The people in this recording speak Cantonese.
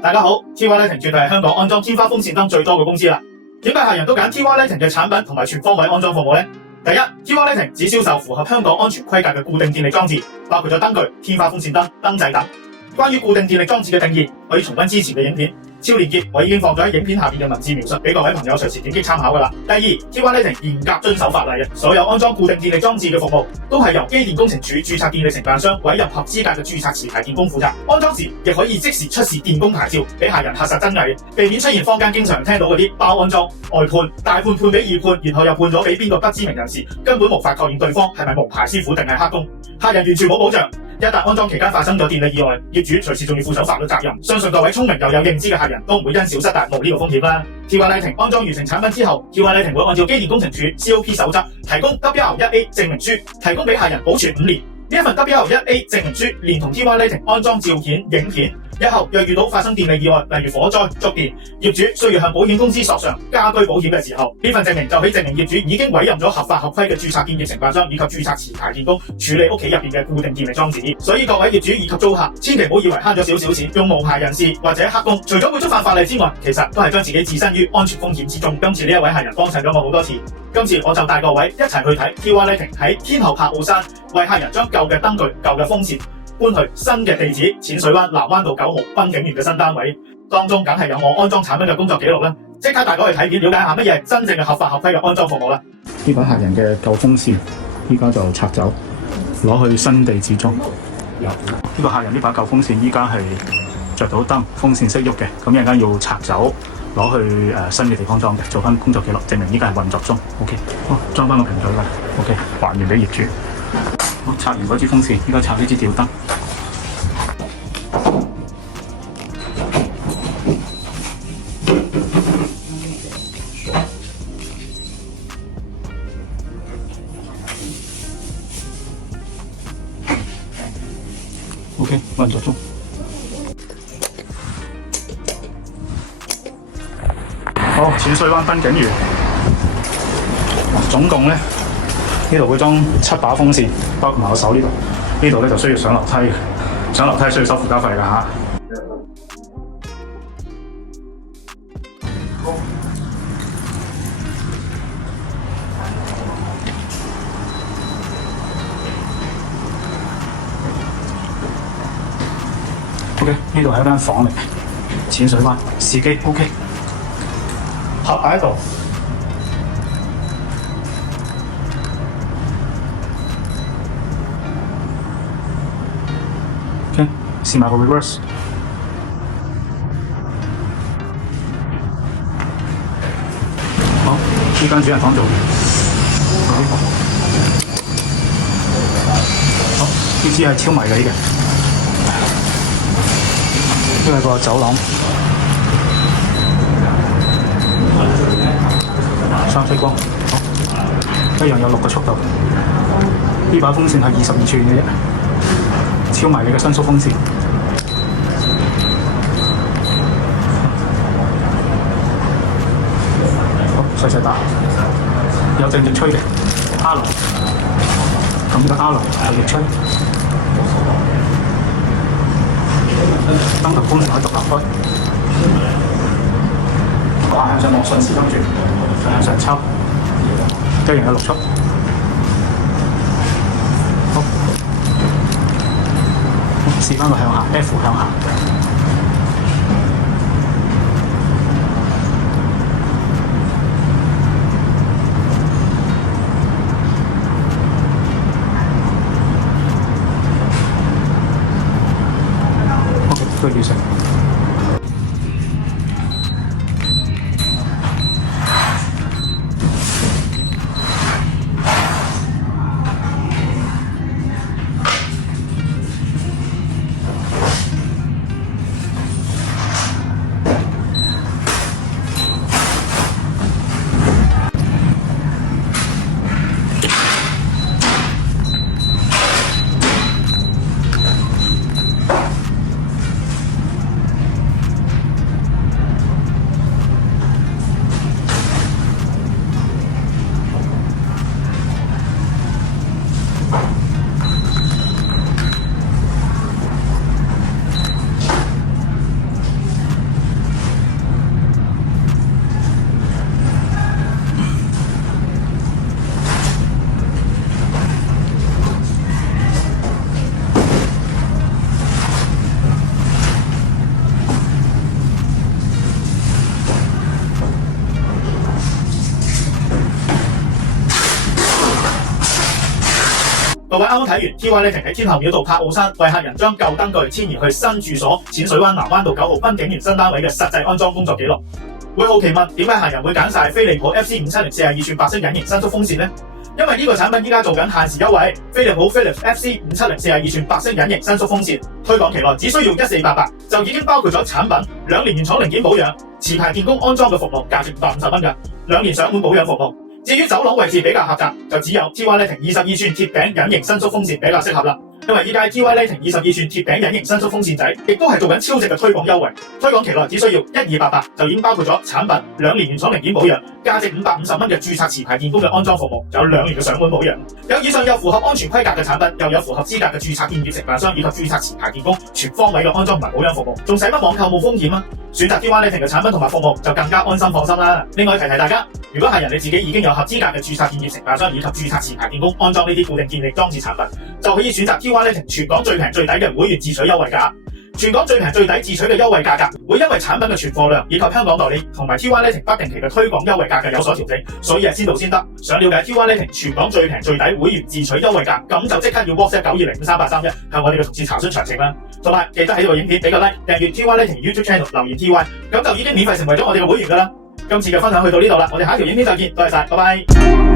大家好 ，TY Lighting 絕對係香港安裝天花風扇燈最多嘅公司啦。點解客人都揀 TY Lighting 嘅產品同埋全方位安裝服務呢？第一 ，TY Lighting 只銷售符合香港安全規格嘅固定電力裝置，包括咗燈具、天花風扇燈、燈掣等。關於固定電力裝置嘅定義，可以重溫之前嘅影片。超連結我已經放咗喺影片下邊嘅文字描述，俾各位朋友隨時點擊參考噶啦。第二 ，TY Lighting 嚴格遵守法例嘅，所有安裝固定電力裝置嘅服務都係由機電工程署註冊電力承辦商委任合資格嘅註冊持牌電工負責。安裝時亦可以即時出示電工牌照，俾客人核實真偽，避免出現坊間經常聽到嗰啲包安裝、外判、大判判俾二判，然後又判咗俾邊個不知名人士，根本無法確認對方係咪無牌師傅定係黑工，客人完全冇保障。一旦安裝期間發生咗電力意外，業主隨時仲要負上法律責任。相信各位聰明又有認知嘅客人都唔會因小失大冒呢個風險啦。TY Lighting 安裝完成產品之後 ，TY Lighting 會按照機電工程署 COP 守則提供 WL1A 證明書，提供俾客人保存5年。呢一份 WL1A 證明書連同 TY Lighting 安裝照片、影片。日後若遇到發生電力意外，例如火災、觸電，業主需要向保險公司索償家居保險嘅時候，呢份證明就可以證明業主已經委任咗合法合規嘅註冊電力承辦商以及註冊持牌電工處理屋企入邊嘅固定電力裝置。所以各位業主以及租客，千祈唔好以為慳咗少少錢，用無牌人士或者黑工，除咗會觸犯法例之外，其實都係將自己置身於安全風險之中。今次呢一位客人幫襯咗我好多次，今次我就帶各位一齊去睇 TY Lighting 喺天后柏傲山為客人將舊嘅燈具、舊嘅風扇搬去新嘅地址淺水灣南灣道9號濱景園嘅新單位，當中梗係有我安裝產品嘅工作記錄啦。即刻帶各位去睇片，了解下乜嘢係真正嘅合法合規嘅安裝服務啦。呢位客人嘅舊風扇，依家就拆走，攞去新地址裝。呢個客人呢把舊風扇依家係着到燈，風扇識喐嘅，咁一陣間要拆走，攞去新嘅地方裝嘅，做翻工作記錄，證明依家係運作中。OK， 好，裝翻個平嘴啦。OK， 還原俾業主。好，拆完嗰支風扇，依家拆呢支吊燈。OK， 運作中。好，淺水灣濱景園，總共呢度會裝7把風扇，包括埋我手呢度。呢度就需要上樓梯嘅，上樓梯需要收附加費㗎嚇。OK， 呢度係一間房嚟嘅，淺水灣司機 OK， 合喺度。OK， 試埋個 reverse。好，呢間主人房做完。好，呢支係超迷你嘅。呢係個走廊，雙吹光，好，一樣有6個速度。呢把風扇係22寸嘅啫，超迷你嘅伸縮風扇。好，細細打，有正吹嘅 R 龍，咁呢個 R 龍係逆吹。燈頭風扇可以獨立開，掛向上望順時針轉，向上抽，一樣有6速。好，試翻個向下 ，F 向下。都完成。各位啱啱睇完 TY Lighting 喺天后廟道柏傲山為客人將舊燈具遷移去新住所淺水灣南灣道9號濱景園新單位嘅實際安裝工作記錄。會好奇問點解客人會揀晒飛利浦 FC570 42寸白色隱形伸縮風扇呢？因為呢個產品依家做緊限時優惠，飛利浦 Philips FC570 42寸白色隱形伸縮風扇推廣期內只需要1488就已經包括咗產品2年原廠零件保養、持牌電工安裝嘅服務，價值550蚊㗎，2年上門保養服務。至於走廊位置比較狹窄，就只有 TY Lighting 22寸貼頂隱形伸縮風扇比較適合啦。因為依家 TY Lighting 22寸貼頂隱形伸縮風扇仔，亦都係做緊超值嘅推廣優惠。推廣期內只需要1288就已經包括咗產品2年原廠零件保養、價值550蚊嘅註冊持牌電工嘅安裝服務，有2年嘅上門保養。有以上又符合安全規格嘅產品，又有符合資格嘅註冊建業承辦商以及註冊持牌電工全方位嘅安裝同埋保養服務，仲使乜網購冇風險啊？選擇 TY Lighting 嘅產品同埋服務就更加安心放心啦。另外提提大家，如果客人你自己已經有合資格嘅註冊建業承辦商以及註冊持牌電工安裝呢啲固定電力裝置產品，就可以選擇 TY Lighting 全港最平最抵嘅會員自取優惠價。全港最平最抵自取嘅優惠價格，會因為產品嘅存貨量以及香港代理同埋 TY Lighting 不定期嘅推廣優惠價格有所調整，所以係先到先得。想了解 TY Lighting 全港最平最抵會員自取優惠價，咁就即刻要 WhatsApp 9205331向我哋嘅同事查詢詳情啦。同埋記得喺呢個影片俾個 like， 訂閱 TY Lighting YouTube Channel 留言 TY， 咁就已經免費成為咗我哋嘅會員㗎啦。今次嘅分享去到呢度啦，我哋下一條影片再見，多謝晒，拜拜。